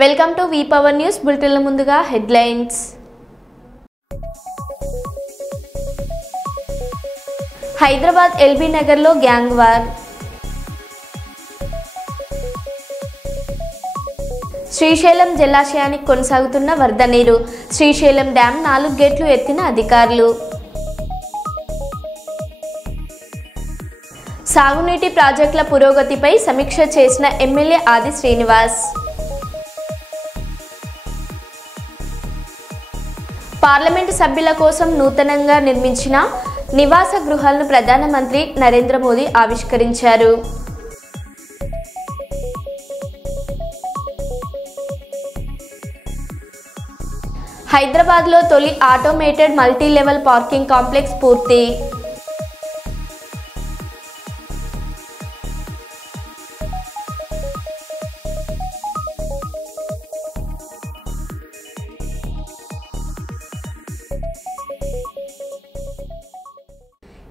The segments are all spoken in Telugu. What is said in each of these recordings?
Welcome to V power news బులెటిన్ల ముందుగా హెడ్లైన్స్. హైదరాబాద్ ఎల్బీ నగర్లో గ్యాంగ్ వార్. శ్రీశైలం జలాశయానికి కొనసాగుతున్న వరద నీరు. శ్రీశైలం డ్యాం 4 గేట్లు ఎత్తిన అధికారులు. సాగునీటి ప్రాజెక్టుల పురోగతిపై సమీక్ష చేసిన ఎమ్మెల్యే ఆది శ్రీనివాస్. పార్లమెంటు సభ్యుల కోసం నూతనంగా నిర్మించిన నివాస గృహాలను ప్రధానమంత్రి నరేంద్ర మోదీ ఆవిష్కరించారు. హైదరాబాద్లో తొలి automated multi level parking complex పూర్తి.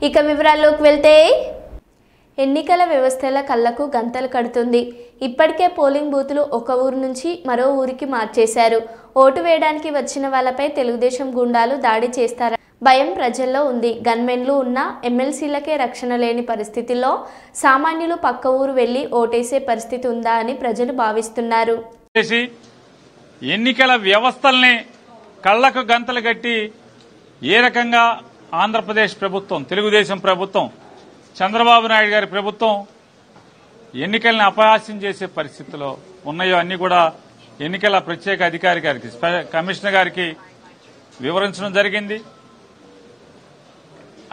ఇక వివరాల్లోకి వెళ్తే, ఎన్నికల వ్యవస్థల కళ్లకు గంతలు కడుతుంది. ఇప్పటికే పోలింగ్ బూతులు ఒక ఊరు నుంచి మరో ఊరికి మార్చేశారు. ఓటు వేయడానికి వచ్చిన వాళ్ళపై తెలుగుదేశం గుండాలు దాడి చేస్తారని భయం ప్రజల్లో ఉంది. గన్మెన్లు ఉన్న ఎమ్మెల్సీలకే రక్షణ లేని పరిస్థితిలో సామాన్యులు పక్క ఊరు వెళ్లి ఓటేసే పరిస్థితి ఉందా అని ప్రజలు భావిస్తున్నారు. ఎన్నికల వ్యవస్థల్ని కళ్లకు గంతలు కట్టి ఏ రకంగా ఆంధ్రప్రదేశ్ ప్రభుత్వం, తెలుగుదేశం ప్రభుత్వం, చంద్రబాబు నాయుడు గారి ప్రభుత్వం ఎన్నికల్ని అపహాస్యం చేసే పరిస్థితిలో ఉన్నాయో అన్ని కూడా ఎన్నికల ప్రత్యేక అధికారి గారికి, కమిషనర్ గారికి వివరించడం జరిగింది.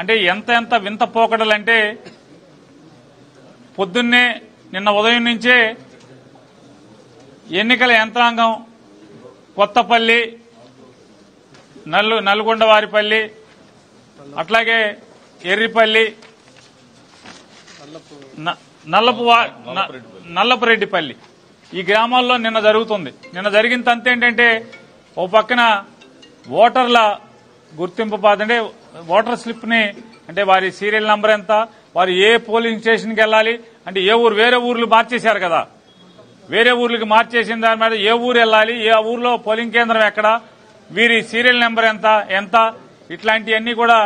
అంటే ఎంత వింత పోకడలంటే, పొద్దున్నే నిన్న ఉదయం నుంచే ఎన్నికల యంత్రాంగం కొత్తపల్లి, నల్గొండవారిపల్లి, అట్లాగే ఎర్రిపల్లి, నల్లపురెడ్డిపల్లి ఈ గ్రామాల్లో నిన్న జరుగుతుంది. నిన్న జరిగిన తంత ఏంటంటే, ఓ పక్కన ఓటర్ల గుర్తింపు అంటే ఓటర్ స్లిప్ ని, అంటే వారి సీరియల్ నంబర్ ఎంత, వారు ఏ పోలింగ్ స్టేషన్కి వెళ్ళాలి, అంటే ఏ ఊరు, వేరే ఊర్లు మార్చేశారు కదా, వేరే ఊర్లకి మార్చేసిన దాని మీద ఏ ఊరు వెళ్ళాలి, ఏ ఊర్లో పోలింగ్ కేంద్రం ఎక్కడ, వీరి సీరియల్ నెంబర్ ఎంత ఇట్లాంటివన్నీ కూడా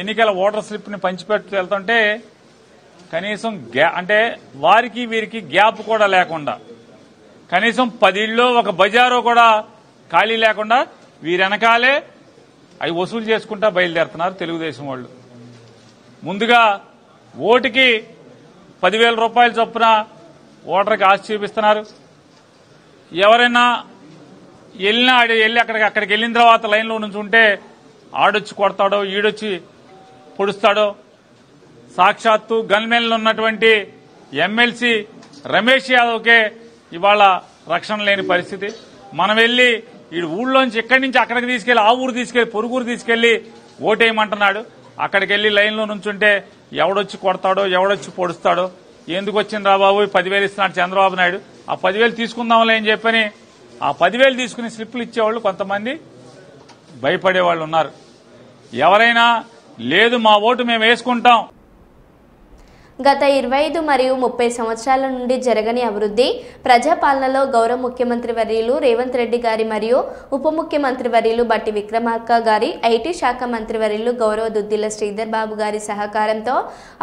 ఎన్నికల ఓటర్ స్లిప్ ని పంచిపెట్టు వెళ్తుంటే కనీసం అంటే వారికి వీరికి గ్యాప్ కూడా లేకుండా, కనీసం 10 ఇళ్లు ఒక బజారో కూడా ఖాళీ లేకుండా వీరెనకాలే అవి వసూలు చేసుకుంటా బయలుదేరుతున్నారు తెలుగుదేశం వాళ్ళు. ముందుగా ఓటుకి 10,000 రూపాయల చొప్పున ఓటర్కి ఆశ చూపిస్తున్నారు. ఎవరైనా వెళ్ళి అక్కడికి వెళ్ళిన తర్వాత లైన్లో నుంచి ఉంటే ఆడొచ్చి కొడతాడో, ఈడొచ్చి పొడుస్తాడో. సాక్షాత్తు గన్మెన్లు ఉన్నటువంటి ఎమ్మెల్సీ రమేష్ యాదవ్కే ఇవాళ రక్షణ లేని పరిస్థితి. మనం వెళ్లి ఈ ఊళ్ళోంచి ఇక్కడి నుంచి అక్కడికి తీసుకెళ్లి, ఆ ఊరు తీసుకెళ్లి, పొరుగురు తీసుకెళ్లి ఓటేయమంటున్నాడు. అక్కడికి వెళ్లి లైన్లో నుంచుంటే ఎవడొచ్చి కొడతాడో, ఎవడొచ్చి పొడుస్తాడో. ఎందుకు వచ్చింది రా బాబు, 10,000 ఇస్తున్నాడు చంద్రబాబు నాయుడు, ఆ 10,000 తీసుకుందాంలే అని చెప్పని ఆ 10,000 తీసుకుని స్లిప్లు ఇచ్చేవాళ్ళు కొంతమంది భయపడేవాళ్ళు ఉన్నారు. ఎవరైనా లేదు మా ఓటు మేము వేసుకుంటాం. గత 25 మరియు 30 సంవత్సరాల నుండి జరగని అభివృద్ధి, ప్రజాపాలనలో గౌరవ ముఖ్యమంత్రి వర్యులు రేవంత్ రెడ్డి గారి మరియు ఉప ముఖ్యమంత్రి వర్యులు బట్టి విక్రమార్క గారి, ఐటీ శాఖ మంత్రి వర్యులు గౌరవ దుద్దిల శ్రీధర్ బాబు గారి సహకారంతో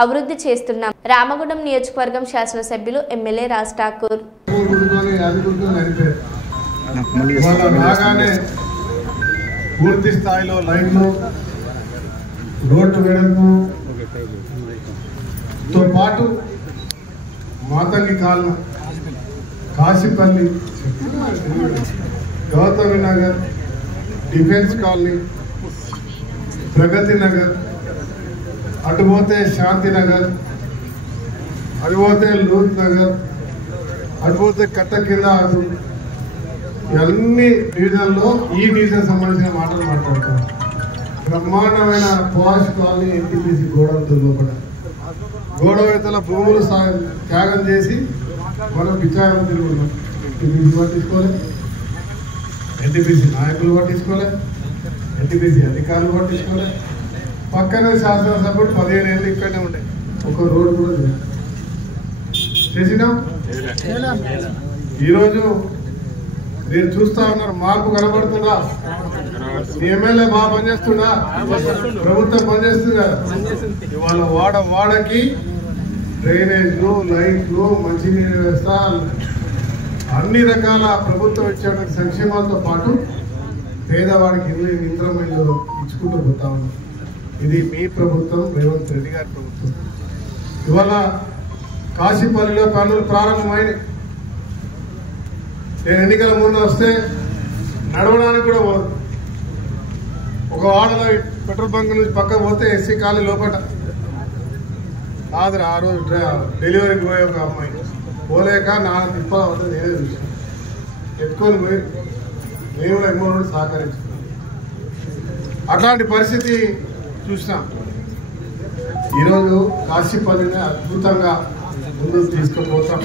అభివృద్ధి చేస్తున్నాం. రామగుండం నియోజకవర్గం శాసనసభ్యులు ఎమ్మెల్యే రాజ్ ఠాకూర్. పూర్తి స్థాయిలో లైన్లు, రోడ్డు వెడల్పుతో పాటు మాతంగి కాలన, కాశీపల్లి, గౌతమి నగర్, డిఫెన్స్ కాలనీ, ప్రగతి నగర్, అటుపోతే శాంతినగర్, అటుపోతే లూత్ నగర్, అటుపోతే కట్టకింద, అన్ని డివిజన్లో ఈ డివిజన్ సంబంధించిన మాటలు మాట్లాడుతాం. బ్రహ్మాండమైన పాష్ కాలనీ ఎన్టీపీసీ గోడవతల లోపల, గోడవతల భూములు త్యాగం చేసి మనం విచారణ తిరుగుతున్నాం. ఎన్టీపీసీ పట్టించుకోలే, ఎన్టీపీసీ నాయకులు పట్టించుకోలే, ఎన్టీపీసీ అధికారులు పట్టించుకోలే. పక్కనే శాసనసభ్యుడు 15 ఏళ్ళు ఇక్కడనే ఉండే, ఒక రోడ్డు కూడా చేసినాం. ఈరోజు మీరు చూస్తా ఉన్నారు, మార్పు కనబడుతుందా? మీ ఎమ్మెల్యే బాగా పనిచేస్తుందా? ప్రభుత్వం పనిచేస్తుంది కదా. ఇవాళ వాడకి డ్రైనేజ్లు, లైట్లు, మంచినీరు వ్యవస్థ, అన్ని రకాల ప్రభుత్వం ఇచ్చే సంక్షేమాలతో పాటు పేదవాడికి ఇంద్రం ఇల్లు ఇచ్చుకుంటూ పోతా ఉన్నాం. ఇది మీ ప్రభుత్వం, రేవంత్ రెడ్డి గారి ప్రభుత్వం. ఇవాళ కాశీపల్లిలో పనులు ప్రారంభమైనవి. నేను ఎన్నికల ముందు వస్తే నడవడానికి కూడా పోదు. ఒక వాడలో పెట్రోల్ బంక్ నుంచి పక్క పోతే ఎస్సీ కాలనీ లోపల కాదు. ఆ రోజు డెలివరీకి పోయే ఒక అమ్మాయి పోలేక నాన్న తిప్ప నేనే చూసాను. ఎత్తుకొని పోయి మేము ఎమ్మో నుండి సహకరించుకున్నాం. అట్లాంటి పరిస్థితి చూసినాం. ఈరోజు కాశీపల్లిని అద్భుతంగా ముందుకు తీసుకుపోతాం.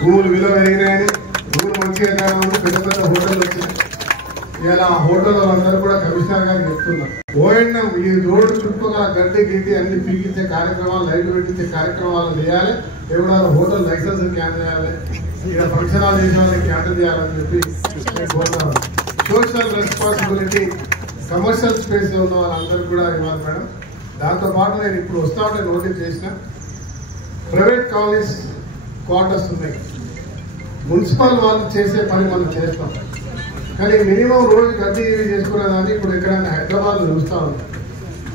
భూములు విలువ పెరిగినాయని, భూములు మంచిగా పెద్ద పెద్ద హోటళ్ళు వచ్చినాయి. ఇలా ఆ హోటల్ వాళ్ళందరూ కూడా కమిషనర్ గారికి చెప్తున్నారు, ఓఎన్ఎం ఈ రోడ్డు చుట్టుపక్కల గడ్డి గిడ్డి అన్ని పీకించే కార్యక్రమాలు, లైట్లు పెట్టించే కార్యక్రమాలు చేయాలి. ఎవరైనా హోటల్ లైసెన్స్ క్యాన్సిల్ చేయాలి, ఇలా ఫంక్షన్ హాల్ చేసే వాళ్ళకి క్యాన్సిల్ చేయాలని చెప్పి కోరుతాను. సోషల్ రెస్పాన్సిబిలిటీ కమర్షియల్ స్పేస్ లో ఉన్న వాళ్ళందరూ కూడా ఇవ్వాలి మేడం. దాంతో పాటు నేను ఇప్పుడు వస్తా ఉంటే నోటీస్ చేసిన ప్రైవేట్ కాలేజ్ క్వార్టర్స్ ఉన్నాయి. మున్సిపల్ వాళ్ళు చేసే పని మనం చేస్తాం, కానీ మినిమం రోజు గడ్డి చేసుకునేదాన్ని ఇప్పుడు ఎక్కడైనా హైదరాబాద్ లో చూస్తా ఉన్నాం.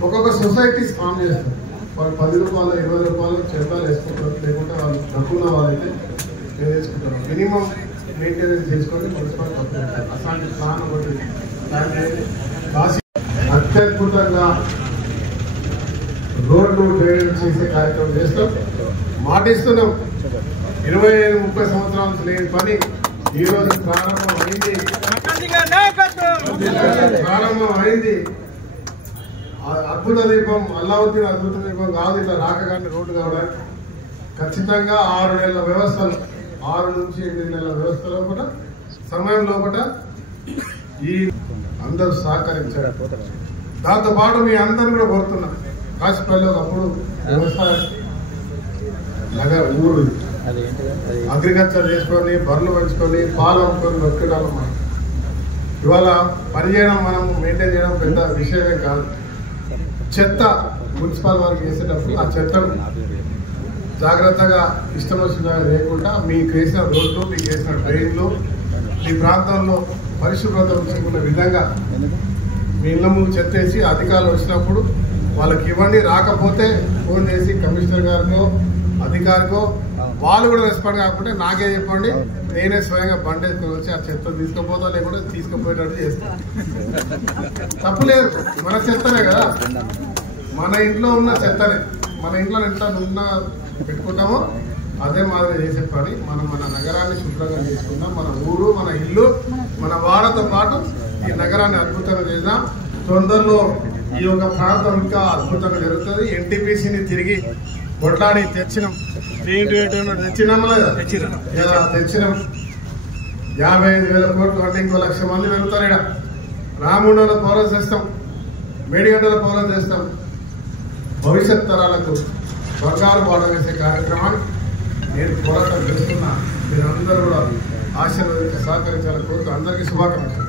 ఒక్కొక్క సొసైటీస్ ఫామ్ చేస్తారు. వాళ్ళు 10 రూపాయలు 20 రూపాయలు చందాలు వేసుకుంటారు, లేకుంటే వాళ్ళు తక్కువ వాళ్ళైతే వేసుకుంటారు. మినిమం మెయింటెనెన్స్ చేసుకొని మున్సిపల్ అసలు ప్లాన్ ఒకటి ప్లాన్ చేయండి. కాశీ అత్యద్భుతంగా రోడ్లు డ్రైనేజ్ చేసే కార్యక్రమం చేస్తాం. మాటిస్తున్నాం. 25-30 సంవత్సరాల నుంచి లేని పని ఈ రోజు ప్రారంభం అయింది. అద్భుత దీపం, అల్లావుద్దీన్ అద్భుత దీపం కాదు, ఇట్లా రాకగానే రోడ్డు కావడానికి ఖచ్చితంగా 6 నెలల వ్యవస్థలు, 6 నుంచి 8 నెలల వ్యవస్థలో కూడా సమయం లోపల ఈ అందరూ సహకరించారు. దాంతో పాటు మీ అందరూ కూడా కోరుతున్నా, కాశీపల్లిలో అప్పుడు వ్యవసాయ నగర ఊరు అగ్రికల్చర్ చేసుకొని, బర్రెలు పెంచుకొని, పాలు అమ్ముకొని బతికేటాం. ఇవాళ పనిచేయడం, మనం మెయింటైన్ చేయడం పెద్ద విషయమే కాదు. చెత్త మున్సిపల్ వారికి వేసేటప్పుడు ఆ చెత్తను జాగ్రత్తగా ఇష్టం వచ్చిన లేకుండా మీకు వేసిన రోడ్లు, మీకు వేసిన డ్రైన్లు, మీ ప్రాంతంలో పరిశుభ్రత ఉంచుకున్న విధంగా మీ ఇళ్ళ ముందు చెత్త వేసి అధికారులు వచ్చినప్పుడు వాళ్ళకి ఇవ్వండి. రాకపోతే ఫోన్ చేసి కమిషనర్ గారికో అధికారికో వాళ్ళు కూడా రెస్పాండ్ కాకపోతే నాకే చెప్పండి, నేనే స్వయంగా బండి వేసుకొని వచ్చి ఆ చెత్త తీసుకుపోతా, లేకుంటే తీసుకుపోయేటట్టు చేస్తాను. తప్పులేదు, మన చెత్తనే కదా, మన ఇంట్లో ఉన్న చెత్తనే. మన ఇంట్లో ఎంత ఉన్న పెట్టుకుంటామో అదే మాదిరి చేసే పని. మనం మన నగరాన్ని శుభ్రంగా చేసుకుందాం. మన ఊరు, మన ఇల్లు, మన వాడతో పాటు ఈ నగరాన్ని అద్భుతంగా చేద్దాం. తొందరలో ఈ యొక్క ప్రాంతం ఇంకా అద్భుతంగా జరుగుతుంది. ఎన్టీపీసీని తిరిగి కొట్లాడి తెచ్చినాం. తెచ్చినాం 55,000 కోట్లు అంటే ఇంకో 1,00,000 మంది పెరుగుతారు. ఇక్కడ రాముండలో పౌరం చేస్తాం, మేడిగడ్డలో పౌరం చేస్తాం. భవిష్యత్ తరాలకు బంగారు బాట వేసే కార్యక్రమాన్ని నేను పోరాటం చేస్తున్నా. మీరందరూ కూడా ఆశీర్వదించి సహకరించాలని కోరుతూ అందరికీ శుభాకాంక్షలు.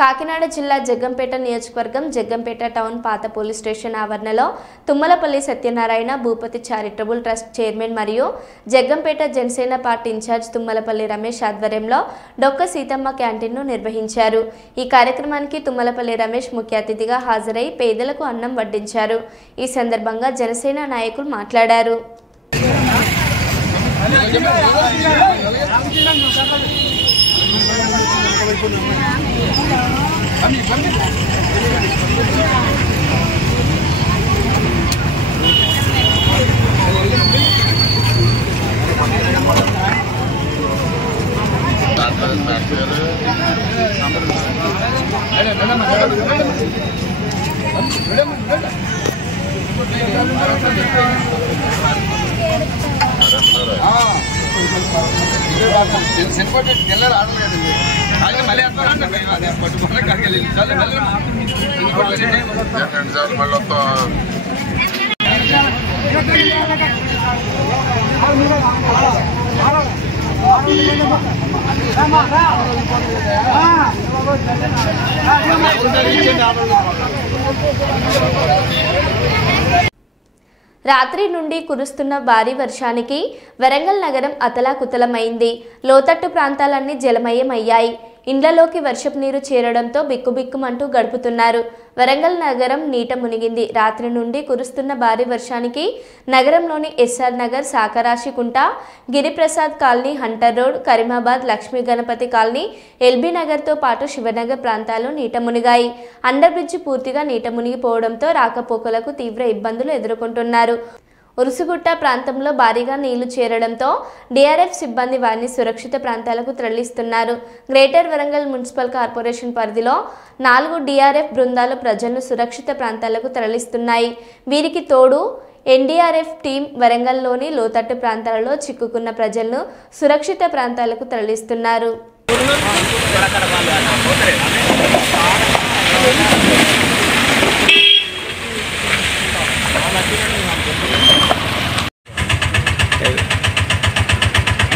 కాకినాడ జిల్లా జగ్గంపేట నియోజకవర్గం జగ్గంపేట టౌన్ పాత పోలీస్ స్టేషన్ ఆవరణలో Tummalapalli Satyanarayana Bhupathi charitable trust chairman మరియు జగ్గంపేట జనసేన పార్టీ ఇన్ఛార్జ్ తుమ్మలపల్లి రమేష్ ఆధ్వర్యంలో డొక్క సీతమ్మ క్యాంటీన్ను నిర్వహించారు. ఈ కార్యక్రమానికి తుమ్మలపల్లి రమేష్ ముఖ్య అతిథిగా హాజరై పేదలకు అన్నం వడ్డించారు. ఈ సందర్భంగా జనసేన నాయకులు మాట్లాడారు. రాత్రి నుండి కురుస్తున్న భారీ వర్షానికి వరంగల్ నగరం అతలాకుతలమైంది. లోతట్టు ప్రాంతాలన్నీ జలమయమయ్యాయి. ఇండ్లలోకి వర్షపు నీరు చేరడంతో బిక్కుబిక్కుమంటూ గడుపుతున్నారు. వరంగల్ నగరం నీట మునిగింది. రాత్రి నుండి కురుస్తున్న భారీ వర్షానికి నగరంలోని SR Nagar, Sakarasikunta, Giriprasad colony, Hunter Road, Karimabad, Lakshmi Ganapati colony, LB నగర్తో పాటు శివనగర్ ప్రాంతాలు నీట మునిగాయి. అండర్ బ్రిడ్జి పూర్తిగా నీట మునిగిపోవడంతో రాకపోకలకు తీవ్ర ఇబ్బందులు ఎదుర్కొంటున్నారు. ఉరుసుగుట్ట ప్రాంతంలో భారీగా నీళ్లు చేరడంతో డిఆర్ఎఫ్ సిబ్బంది వారిని సురక్షిత ప్రాంతాలకు తరలిస్తున్నారు. గ్రేటర్ వరంగల్ మున్సిపల్ కార్పొరేషన్ పరిధిలో 4 డిఆర్ఎఫ్ బృందాలు ప్రజలను సురక్షిత ప్రాంతాలకు తరలిస్తున్నాయి. వీరికి తోడు ఎన్డీఆర్ఎఫ్ టీం వరంగల్లోని లోతట్టు ప్రాంతాలలో చిక్కుకున్న ప్రజలను సురక్షిత ప్రాంతాలకు తరలిస్తున్నారు.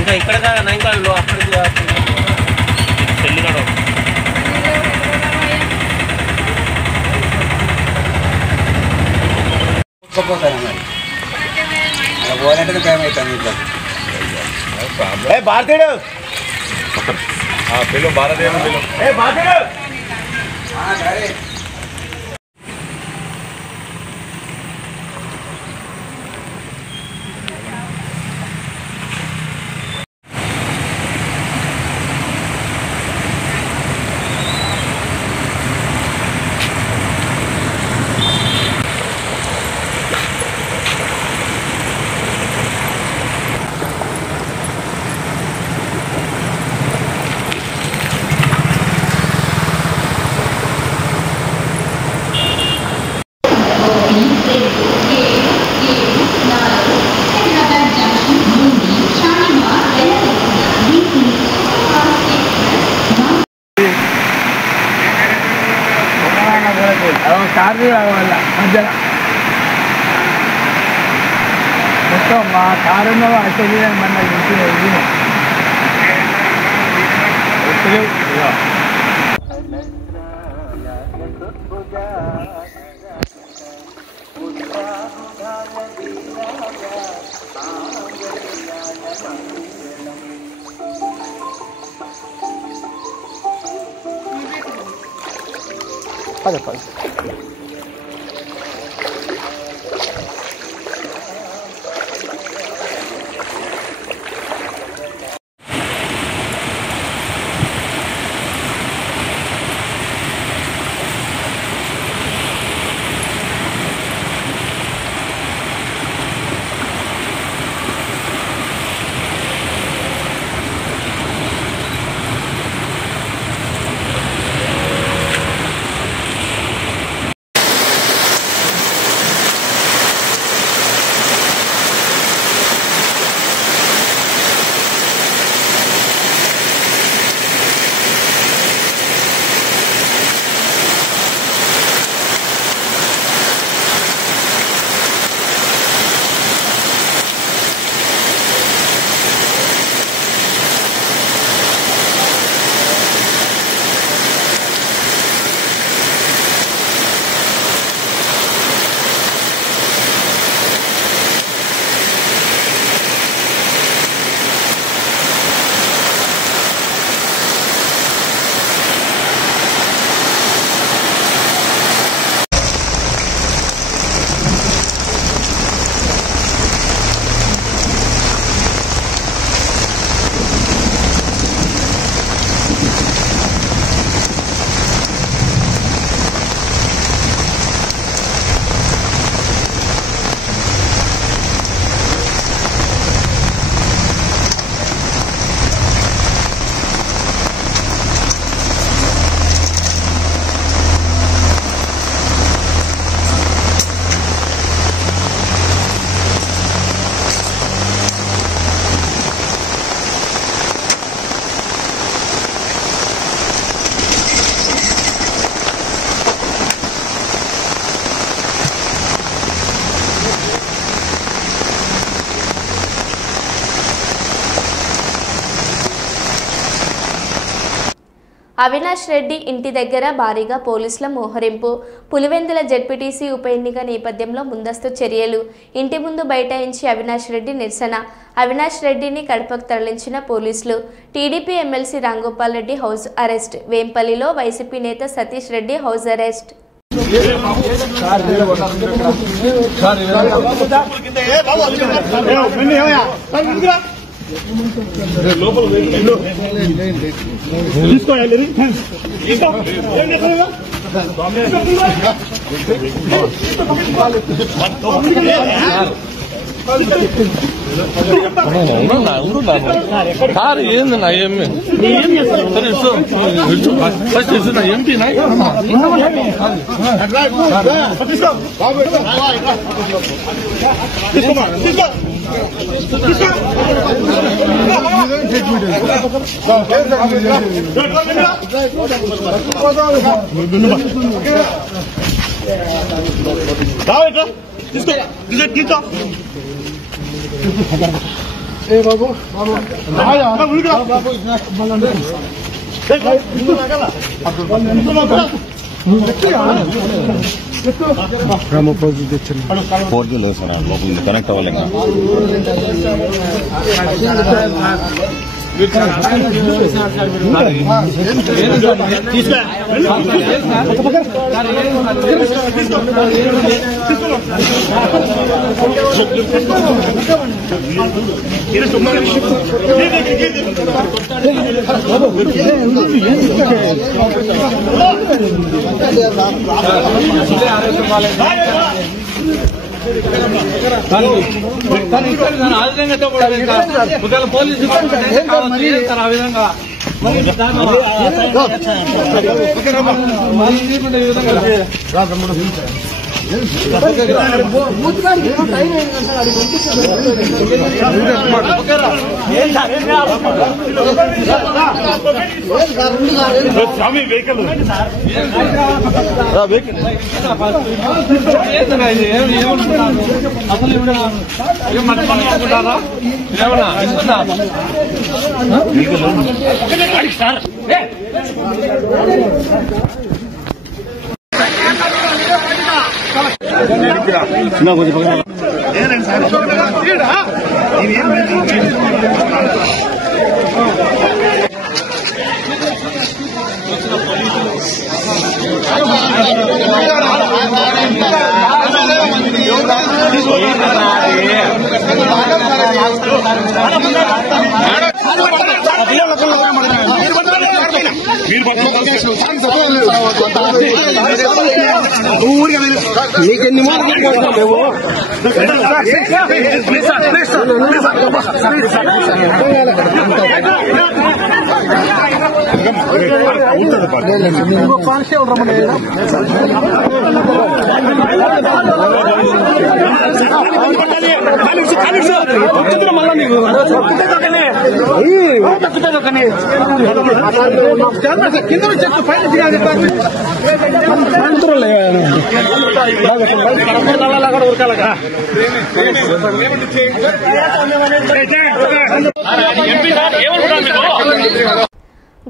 ఇంకా ఇక్కడ నైకాల్లో అక్కడికి చెల్లిగడ పోవాలంటే భయం అవుతుంది ఇంట్లో. భారతీయుడు పిలు భారతీయుడు పిలు భారతీయుడు వల్ల మధ్యలో మొత్తం మా కారులో అసలు మన పద అవినాష్ రెడ్డి ఇంటి దగ్గర భారీగా పోలీసుల మోహరింపు. పులివెందుల జెడ్పీటీసీ ఉప ఎన్నిక నేపథ్యంలో ముందస్తు చర్యలు. ఇంటి ముందు బైఠాయించి అవినాష్ రెడ్డి నిరసన. అవినాష్ రెడ్డిని కడపకు తరలించిన పోలీసులు. TDP MLC Ramgopal Reddy house arrest. వేంపల్లిలో వైసీపీ నేత Satish Reddy house arrest. Four G లేదు సార్ లోపల కనెక్ట్ అవ్వాలి పోలీసు ఆ విధంగా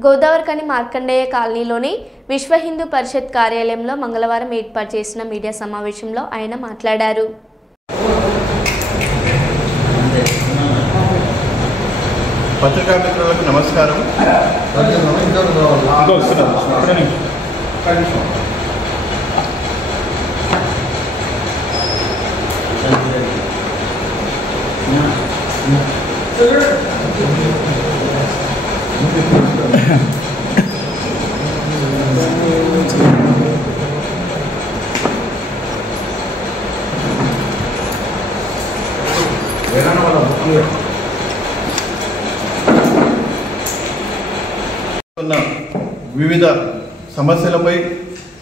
గోదావరికని మార్కండేయ కాలనీలోని విశ్వ హిందూ పరిషత్ కార్యాలయంలో మంగళవారం ఏర్పాటు చేసిన మీడియా సమావేశంలో ఆయన మాట్లాడారు. పత్రికా మిత్రులకు నమస్కారం. వివిధ సమస్యలపై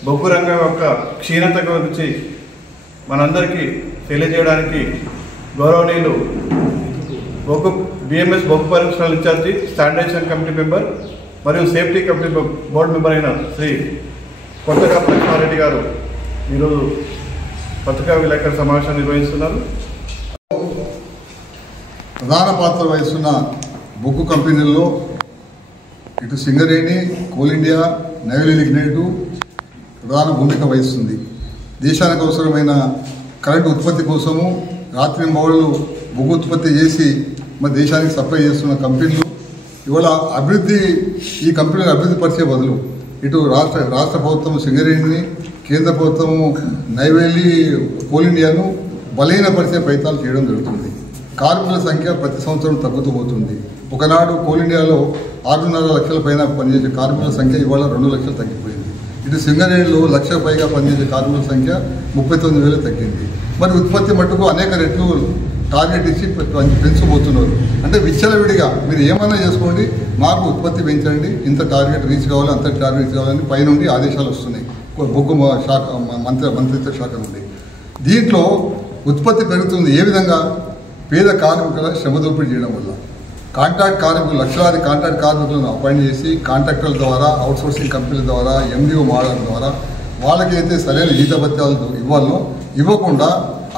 బొగ్గు రంగం యొక్క క్షీణత గురించి మనందరికీ తెలియజేయడానికి గౌరవనీయులు BMS బొగ్గు పరిశ్రమల ఇన్ఛార్జి, స్టాండర్డైజేషన్ కమిటీ మెంబర్ మరియు సేఫ్టీ కమిటీ బోర్డు మెంబర్ అయిన శ్రీ కొత్తగా లక్ష్మారెడ్డి గారు ఈరోజు పత్రికా విలేకరుల సమావేశం నిర్వహిస్తున్నారు. ప్రధాన పాత్ర వహిస్తున్న బొగ్గు కంపెనీల్లో ఇటు Singareni, coal India, Neyveli lignite ప్రధాన భూమిక వహిస్తుంది. దేశానికి అవసరమైన కరెంటు ఉత్పత్తి కోసము రాత్రి మౌళ్ళు బొగ్గు ఉత్పత్తి చేసి మరి దేశానికి సప్లై చేస్తున్న కంపెనీలు ఇవాళ ఈ కంపెనీలు అభివృద్ధి పరిచే బదులు ఇటు రాష్ట్ర ప్రభుత్వం సింగరేణిని, కేంద్ర ప్రభుత్వము నైవేలి, కోల్ ఇండియాను బలహీనపరిచే ప్రయత్నాలు చేయడం జరుగుతుంది. కార్మికుల సంఖ్య ప్రతి సంవత్సరం తగ్గుతూ పోతుంది. ఒకనాడు కోల్ ఇండియాలో 6.5 లక్షల పైన పనిచేసే కార్మికుల సంఖ్య ఇవాళ 2 లక్షలు తగ్గిపోయింది. ఇటు సింగరేణిలో 1 లక్ష పైగా పనిచేసే కార్మికుల సంఖ్య 39,000 తగ్గింది. మరి ఉత్పత్తి మట్టుకు అనేక రెట్లు టార్గెట్ ఇచ్చి పెంచబోతున్నారు. అంటే విచ్చలవిడిగా మీరు ఏమన్నా చేసుకోండి, మాకు ఉత్పత్తి పెంచండి, ఇంత టార్గెట్ రీచ్ కావాలి, అంత టార్గెట్ రీచ్ కావాలని పైనుండి ఆదేశాలు వస్తున్నాయి బొగ్గు శాఖ మంత్రిత్వ శాఖ నుండి. దీంట్లో ఉత్పత్తి పెరుగుతుంది. ఏ విధంగా? పేద కార్మికుల శ్రమ దోపిడీ చేయడం వల్ల. కాంట్రాక్ట్ కార్మికులు, లక్షలాది కాంట్రాక్ట్ కార్మికులను అపాయింట్ చేసి కాంట్రాక్టర్ల ద్వారా, అవుట్సోర్సింగ్ కంపెనీల ద్వారా, ఎండిఓ మోడల్ ద్వారా వాళ్ళకైతే సరైన జీతభత్యాలు ఇవ్వకుండా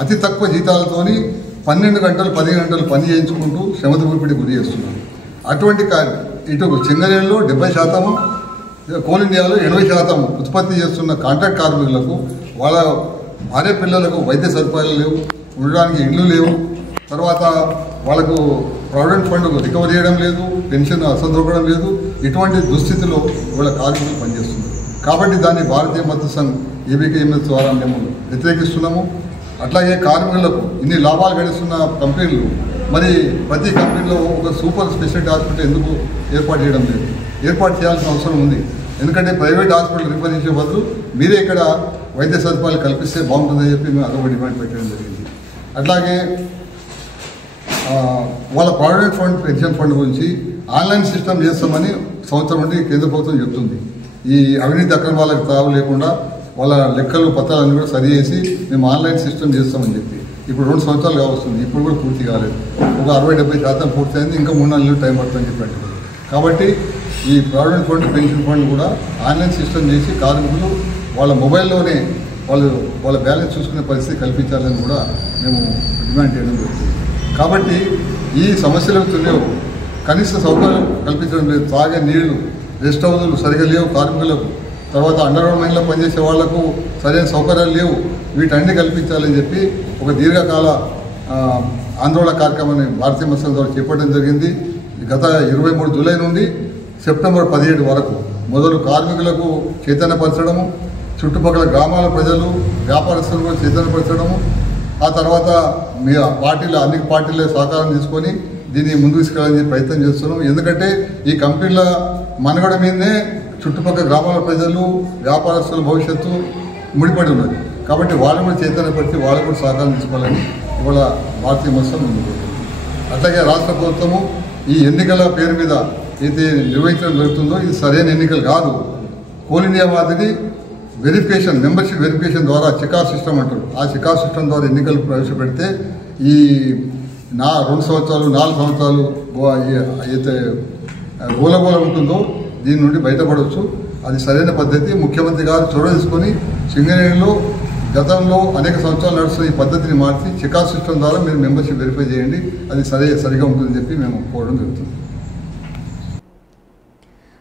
అతి తక్కువ జీతాలతోని 12 గంటలు 15 గంటలు పని చేయించుకుంటూ శ్రమ దోపిడీ గురి చేస్తున్నారు. అటువంటి ఇటు సింగరేణిలో 70%, కోల్ ఇండియాలో 80% ఉత్పత్తి చేస్తున్న కాంట్రాక్ట్ కార్మికులకు వాళ్ళ భార్య పిల్లలకు వైద్య సదుపాయాలు లేవు, ఉండడానికి ఇళ్ళు లేవు, తర్వాత వాళ్ళకు ప్రావిడెంట్ ఫండ్ రికవర్ చేయడం లేదు, పెన్షన్ అసందొరకడం లేదు. ఇటువంటి దుస్థితిలో వాళ్ళ కార్మికులు పనిచేస్తున్నారు. కాబట్టి దాన్ని భారతీయ మత్తు సంఘ్ ఏబీకేఎంఎస్ ద్వారా మేము వ్యతిరేకిస్తున్నాము. అట్లాగే కార్మికులకు ఇన్ని లాభాలు గడిస్తున్న కంపెనీలు మరి ప్రతి కంపెనీలో ఒక సూపర్ స్పెషాలిటీ హాస్పిటల్ ఎందుకు ఏర్పాటు చేయడం లేదు? ఏర్పాటు చేయాల్సిన అవసరం ఉంది. ఎందుకంటే ప్రైవేట్ హాస్పిటల్ రిఫర్ చేసే బదులు మీరే ఇక్కడ వైద్య సదుపాయాలు కల్పిస్తే బాగుంటుందని చెప్పి మేము అదొక డిమాండ్ పెట్టడం జరిగింది. అట్లాగే వాళ్ళ ప్రావిడెంట్ ఫండ్, పెన్షన్ ఫండ్ గురించి ఆన్లైన్ సిస్టమ్ చేస్తామని సంవత్సరం నుండి కేంద్ర ప్రభుత్వం చెప్తుంది. ఈ అవినీతి అక్రమాలకు తావు లేకుండా వాళ్ళ లెక్కలు పత్రాలన్నీ కూడా సరి చేసి మేము ఆన్లైన్ సిస్టమ్ చేస్తామని చెప్పి ఇప్పుడు 2 సంవత్సరాలు కావస్తుంది. ఇప్పుడు కూడా పూర్తి కాలేదు. ఒక 60-70% పూర్తి అయింది. ఇంకా 3 నెలలు టైం పడుతుందని చెప్పి. కాబట్టి ఈ ప్రావిడెంట్ ఫండ్, పెన్షన్ ఫండ్ కూడా ఆన్లైన్ సిస్టమ్ చేసి కార్మికులు వాళ్ళ మొబైల్లోనే వాళ్ళ బ్యాలెన్స్ చూసుకునే పరిస్థితి కల్పించాలని కూడా మేము డిమాండ్ చేయడం జరుగుతుంది. కాబట్టి ఈ సమస్యలకు తెలియవు, కనీస సౌకర్యం కల్పించడం లేదు. తాగే నీళ్లు, రెస్ట్ హౌజులు సరిగా లేవు కార్మికులకు, తర్వాత అండర్గ్రౌండ్ మైన్లో పనిచేసే వాళ్లకు సరైన సౌకర్యాలు లేవు. వీటన్ని కల్పించాలని చెప్పి ఒక దీర్ఘకాల ఆందోళన కార్యక్రమాన్ని భారతీయ మత్స్య ద్వారా చేపట్టడం జరిగింది. గత 23 జూలై నుండి సెప్టెంబర్ 17 వరకు మొదలు కార్మికులకు చైతన్యపరచడము, చుట్టుపక్కల గ్రామాల ప్రజలు, వ్యాపారస్తులను చైతన్యపరచడము, ఆ తర్వాత మీ అన్ని పార్టీల సహకారం తీసుకొని దీన్ని ముందుకు తీసుకెళ్ళాలని ప్రయత్నం చేస్తున్నాం. ఎందుకంటే ఈ కంపెనీల మనుగడ మీదనే చుట్టుపక్కల గ్రామాల ప్రజలు, వ్యాపారస్తుల భవిష్యత్తు ముడిపడి ఉన్నది. కాబట్టి వాళ్ళు కూడా చైతన్యపరిచి వాళ్ళు కూడా సహకారం తీసుకోవాలని ఇవాళ భారతీయ మత్స్యం ముందుకు. అట్లాగే రాష్ట్ర ప్రభుత్వము ఈ ఎన్నికల పేరు మీద అయితే నిర్వహించడం జరుగుతుందో ఇది సరైన ఎన్నికలు కాదు. కోల్ ఇండియా మాదిరి వెరిఫికేషన్, మెంబర్షిప్ వెరిఫికేషన్ ద్వారా చికాస్ సిస్టమ్ అంటారు. ఆ చికాస్ సిస్టమ్ ద్వారా ఎన్నికలు ప్రవేశపెడితే ఈ 2 సంవత్సరాలు 4 సంవత్సరాలు అయితే గోలగోల ఉంటుందో దీని నుండి బయటపడవచ్చు. అది సరైన పద్ధతి. ముఖ్యమంత్రి గారు చొరవ తీసుకొని సింగరేణిలో గతంలో అనేక సంవత్సరాలు నడుస్తున్న ఈ పద్ధతిని మార్చి చికాస్ సిస్టమ్ ద్వారా మీరు మెంబర్షిప్ వెరిఫై చేయండి, అది సరిగా ఉంటుందని చెప్పి మేము కోరడం జరుగుతుంది.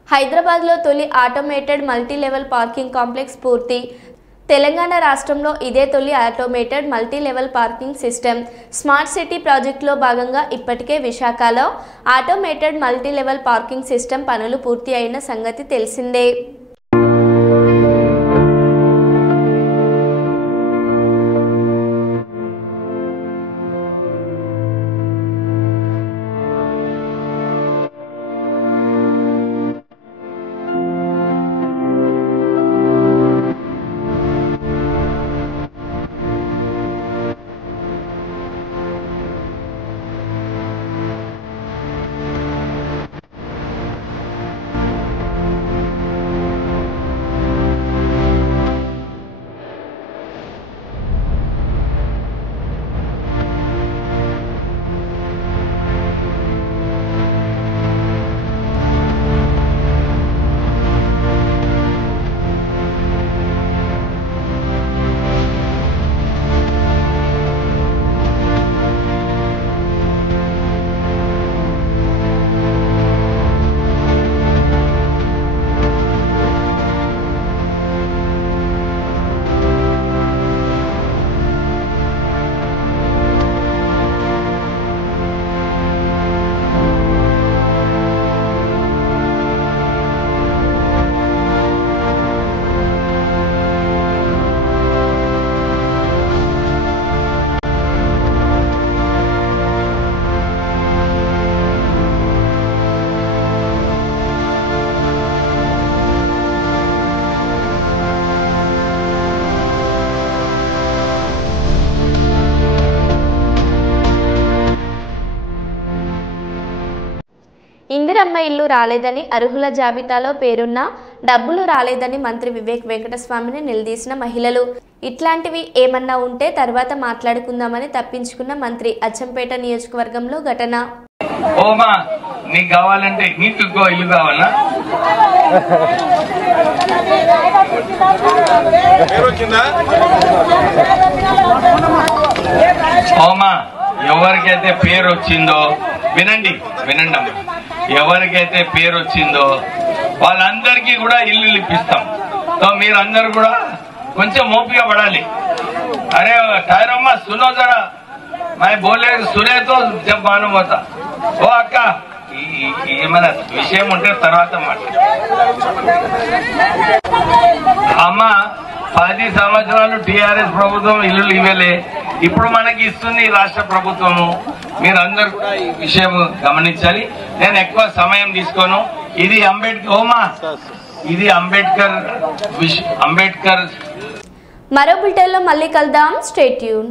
హైదరాబాద్లో తొలి automated multi level parking complex పూర్తి. తెలంగాణ రాష్ట్రంలో ఇదే తొలి automated multi level parking system. Smart city ప్రాజెక్టులో భాగంగా ఇప్పటికే విశాఖలో automated multi level parking system పనులు పూర్తి అయిన సంగతి తెలిసిందే. ఇందిరమ్మ ఇల్లు రాలేదని, అర్హుల జాబితాలో పేరున్న డబ్బులు రాలేదని మంత్రి వివేక్ వెంకటస్వామిని నిలదీసిన మహిళలు. ఇట్లాంటివి ఏమన్నా ఉంటే తర్వాత మాట్లాడుకుందామని తప్పించుకున్న మంత్రి. అచ్చంపేట నియోజకవర్గంలో ఘటన. ఓమా నీకు కావాలంటే నీకు ఇల్లు కావాలా? ఓమా ఎవరికైతే పేరు వచ్చిందో వినండి వినండి అమ్మ, ఎవరికైతే పేరు వచ్చిందో వాళ్ళందరికీ కూడా ఇల్లు ఇప్పిస్తాం. సో మీరందరూ కూడా కొంచెం ఓపిక పడాలి. అరే టైరమ్మా సునో జరా, मैं बोले सुने तो जब मालूम होता. ఓ అక్క ఏమైనా విషయం ఉంటే తర్వాత అమ్మ 10 సంవత్సరాలు టీఆర్ఎస్ ప్రభుత్వం ఇల్లు ఇవ్వలే, ఇప్పుడు మనకి ఇస్తుంది రాష్ట్ర ప్రభుత్వము. మీరందరూ కూడా ఈ విషయం గమనించాలి. నేను ఎక్కువ సమయం తీసుకోను. ఇది అంబేద్కర్ మరో బులెటిన్లో మళ్ళీ కలుద్దాం. Stay tune.